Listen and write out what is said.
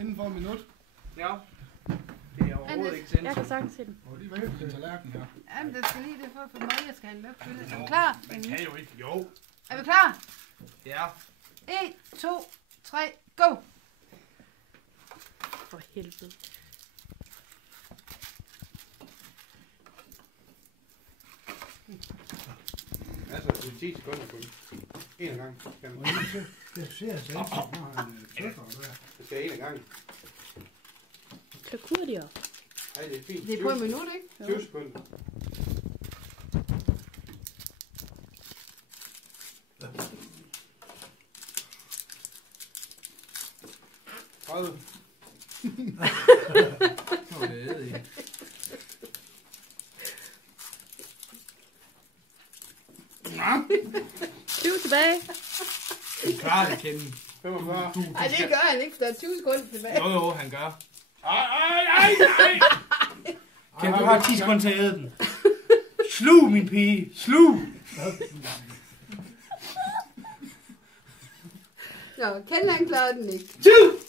Inden for en minut. Ja. Det er overhovedet ikke tændt. Jeg kan sagtens se den. Og lige væk til tallerkenen her. Jamen, det skal lige det for mig, jeg skal have en løbfylde. Er vi klar? Man kan jo ikke. Jo. Er vi klar? Ja. 1, 2, 3, go! For helvede. Altså, det er 10 sekunder kun. En gang. Det ser altså ikke, som har en tøffer der. Det skal en gang. Klakurdier. Ej, det er fint. Det er på en minut, ikke? 20 sekunder. Hold. Nå, det er det. 20 tilbage. Du klarer det, Kende. 45. Ej, det gør han ikke, for der er 20 sekunder tilbage. Jo, han gør. Ej. Kende, du har 10 sekunder til at æde den. Slug, min pige. Slug. Nå, Ken han klarede den ikke. 20.